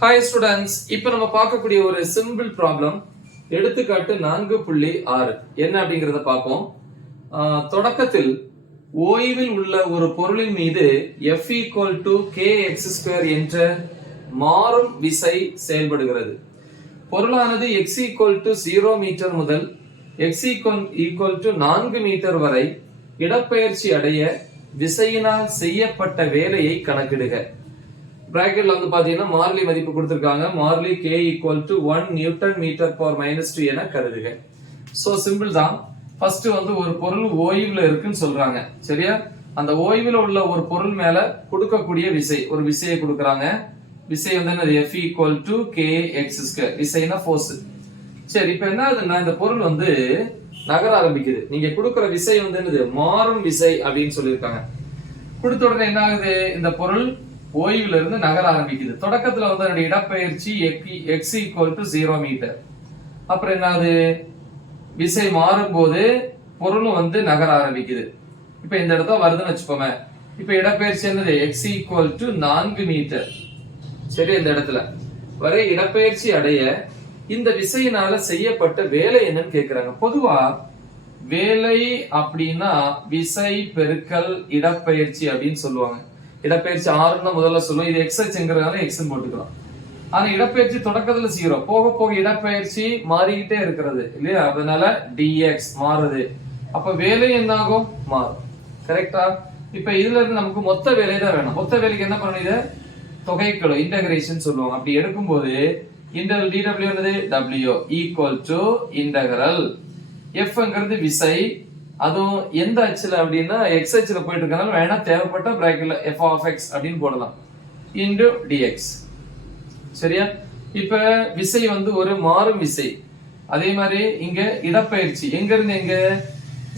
Hi students, இப்போ நம்ம பார்க்கக்கூடிய ஒரு சிம்பிள் ப்ராப்ளம் எடுத்துக்காட்டு 4.6 என்ன அப்படிங்கறத பார்ப்போம். தொடக்கத்தில் ஓய்வில் உள்ள ஒரு பொருளின் மீது F = kx² என்ற மாறும் விசை செயல்படுகிறது. பொருளானது x = 0 மீட்டர் முதல் x = 4 மீட்டர் வரை இடப்பெயர்ச்சி அடைய விசையினால் செய்யப்பட்ட வேலையை கணக்கிடுக. பிராக்கெட்ல வந்து பாத்தீங்கன்னா மாறிலி மதிப்பு கொடுத்திருக்காங்க. மாறிலி k = 1 நியூட்டன் மீட்டர் பவர் -2 என கருதுக. சோ சிம்பிள் தான். ஃபர்ஸ்ட் வந்து ஒரு பொருள் ஓய்வுல இருக்குன்னு சொல்றாங்க. சரியா? அந்த ஓய்வுல உள்ள ஒரு பொருள் மேல கொடுக்கக்கூடிய விசை, ஒரு விசையை கொடுக்கறாங்க. விசை வந்து என்னது? F = kx². விசைனா ஃபோர்ஸ். சரி, இப்போ என்ன ஆகுதுன்னா இந்த பொருள் வந்து நகர ஆரம்பிக்குது. நீங்க கொடுக்கிற விசை வந்து என்னது? மாறும் விசை அப்படின்னு சொல்லியிருக்காங்க. கொடுத்த உடனே என்ன ஆகுது? இந்த பொருள் ஓய்வுல இருந்து நகர ஆரம்பிக்குது. தொடக்கத்துல வந்து அதனுடைய இடப்பெயர்ச்சி x = 0 மீட்டர். அப்புறம் என்ன ஆகுது? விசை மாறும் போது பொருளும் வந்து நகர ஆரம்பிக்குது. இப்ப இந்த இடத்துல வருதுன்னு வச்சுக்கோமே. இப்ப இடப்பெயர்ச்சி என்னது? x = 4 metre. சரி, இந்த இடத்துல வரை இடப்பெயர்ச்சி அடைய இந்த விசையினால செய்யப்பட்ட வேலை என்னன்னு கேக்குறாங்க. பொதுவா வேலை அப்படின்னா விசை பெருக்கல் இடப்பெயர்ச்சி அப்படின்னு சொல்லுவாங்க. இடப்பெயர்ச்சி 6 தான் முதல்ல சொல்லுவோம். இது x அச்சுங்கிறதால x ன்னு போட்டுக்கலாம். ஆனா இடப்பெயர்ச்சி தொடக்கத்துல 0, போக போக இடப்பெயர்ச்சி மாறிக்கிட்டே இருக்கிறது இல்லையா? அதனால dx மாறுது. அப்ப வேலை என்ன ஆகும்? மாறும். கரெக்டா? இப்ப இதுல இருந்து நமக்கு மொத்த வேலை தான் வேணும். மொத்த வேலைக்கு என்ன பண்ணணும்? இத தொகைக்கெழு இன்டகிரேஷன் சொல்லுவாங்க. அப்படி எடுக்கும்போது இன்டகிரல் dw என்னது? w = இன்டகிரல் fங்கிறது விசை. அதுவும் எந்த அச்சுல அப்படின்னா x அச்சுல போயிட்டு இருக்கனால வேணா தேவைப்பட்ட பிராக்கெட்ல f(x) அப்படின்னு போடலாம் இன்டு dx. சரியா? இப்ப விசை வந்து ஒரு மாறும் விசை. அதே மாதிரி இங்க இடப்பெயர்ச்சி எங்க இருந்து எங்க?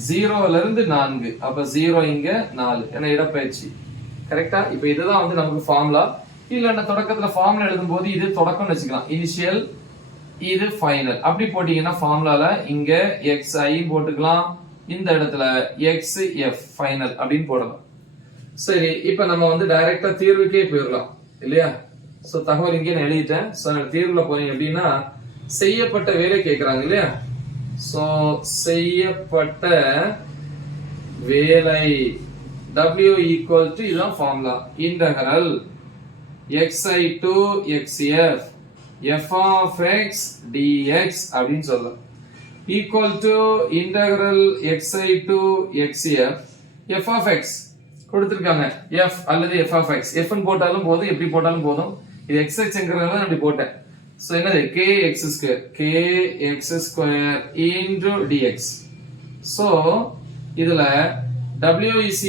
0ல இருந்து 4. அப்ப 0 இங்க 4 ஏன்னா இடப்பெயர்ச்சி. கரெக்டா? இப்ப இதுதான் வந்து நமக்கு ஃபார்முலா. இல்லன்னா தொடக்கத்துல ஃபார்முலா எழுதும் போது இது தொடக்கம்னு வச்சுக்கலாம். இனிஷியல், இது ஃபைனல் அப்படி போட்டீங்கன்னா ஃபார்முலால இங்க xi போட்டுக்கலாம். இந்த இடத்துல xf ஃபைனல் அப்படின்னு போடலாம். சரி, இப்ப நம்ம வந்து டைரக்டா தீர்வுக்கே போயிடலாம் இல்லையா? சோ தகவல் இங்கே நான் எழுதிட்டேன். சோ தீர்வுல போறீங்க அப்படின்னா செய்யப்பட்ட வேலை கேக்குறாங்க இல்லையா? சோ செய்யப்பட்ட வேலை w = இதுதான் formula. Integral xi to xf f(x) dx அப்படின்னு சொல்லலாம். equal to integral xi to xf f(x) கொடுத்திருக்காங்க. f அல்லது f(x) f ன்னு போட்டாலும் போதும், எப்படி போட்டாலும் போதும். இது x அச்சுங்கிறதால அப்படி போட்டேன். சோ என்னது? kx² into dx. சோ இதுல w =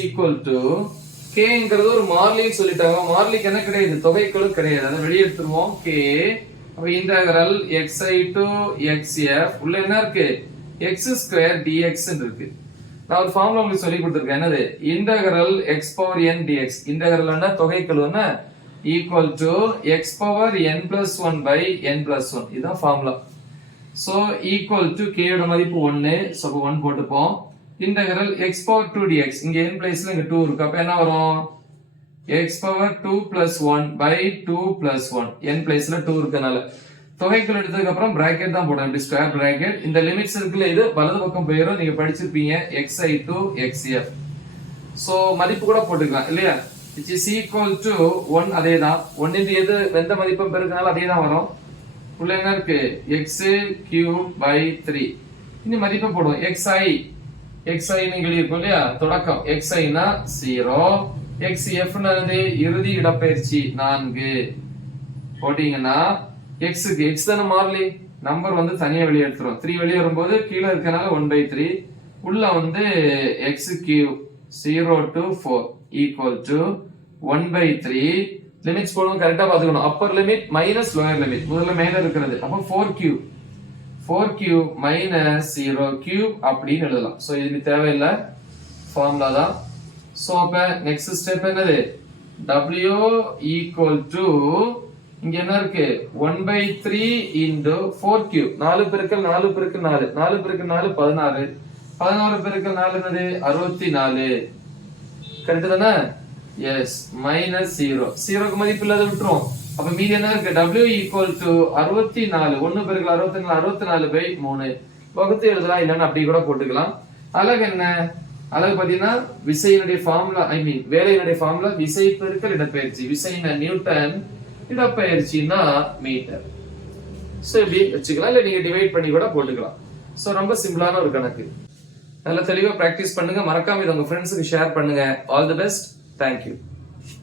kங்கிறது ஒரு மாறிலின்னு சொல்லிட்டாங்க. மாறிலிக்கு என்ன கிடையாது? தொகைக்கெழு கிடையாது. அதை வெளியே எடுத்துருவோம். k அப்ப இன்டகிரல் xi to xf உள்ள என்ன இருக்கு? x² dx ன்னு இருக்கு. நான் ஒரு ஃபார்முலா உங்களுக்கு சொல்லி கொடுத்திருக்கேன். என்னது? Integral x⁻n dx. இன்டகிரல்னா தொகைக்கெழுன்னா equal to x⁻n+1/n+1. இதுதான் formula. So equal to k யோட மதிப்பு 1. சோ 1 போட்டுப்போம். Integral x⁻2 dx. இங்க n பிளேஸ்ல இங்க 2 இருக்கு. அப்ப என்ன வரும்? x⁻2+1/2+1. n பிளேஸ்ல 2 இருக்கனால தொகைக்கெழு எடுத்ததுக்கு அப்புறம் பிராக்கெட் தான் போடணும். இப்படி ஸ்கொயர் பிராக்கெட். இந்த லிமிட்ஸ் இருக்குல்ல, இது வலது பக்கம் போயிடும். நீங்க படிச்சிருப்பீங்க. xi to xf. சோ மதிப்பு கூட போட்டுக்கலாம் இல்லையா? which is equal to 1. அதேதான் 1 இந்த எது எந்த மதிப்பும் பெருக்கனால அதே தான் வரும். உள்ள என்ன இருக்கு? x³/3. இந்த மதிப்பை போடுவோம். xi நீங்க எழுதிருக்கோம் இல்லையா? தொடக்கம் xi னா 0, xf னது இறுதி இடப்பெயர்ச்சி 4 போட்டீங்கன்னா x தான மாறிலி, நம்பர் வந்து தனியா வெளியே எடுத்துரும். 3 வெளியே வரும்போது கீழே இருக்கனால 1/3. உள்ள வந்து x³ 0 to 4 equal to 1/3. Limits போடுவோம். கரெக்டா பாத்துக்கணும். Upper limit minus lower limit. முதல்ல மேல இருக்கிறது. அப்ப 4³ 0³ அப்படின்னு எழுதலாம். சோ இது தேவையில்லை, ஃபார்முலா தான். சோ அப்ப நெக்ஸ்ட் ஸ்டெப் என்னது? w = இங்க என்ன இருக்கு? 1/3 into 4³. 4 பெருக்கல் 4 பெருக்கல் 4 4 பெருக்கல் 4 16 16 பெருக்கல் 4 என்னது? 64. கரெக்ட் தானே? எஸ் -0 0க்கு மதிப்பு இல்லாத விட்டுரும். அப்ப மீதி என்ன இருக்கு? W ஈக்குவல் டு 64, 1 பெருக்கல் 64, 64/3 வகுத்து எழுதலாம், இல்லைன்னு அப்படி கூட போட்டுக்கலாம். அலகு என்ன? அலகு பாத்தீங்கன்னா விசையினுடைய ஃபார்முலா, வேலையினுடைய ஃபார்முலா விசை பெருக்கல் இடப்பெயர்ச்சி. விசைனா நியூட்டன், இடப்பெயர்ச்சினா மீட்டர். சோ இப்படி வச்சுக்கலாம், இல்ல நீங்க டிவைட் பண்ணி கூட போட்டுக்கலாம். சோ ரொம்ப சிம்பிளான ஒரு கணக்கு. நல்ல தெளிவா பிராக்டிஸ் பண்ணுங்க. மறக்காம இதை உங்க ஃப்ரெண்ட்ஸுக்கு ஷேர் பண்ணுங்க. All the best. தேங்க்யூ.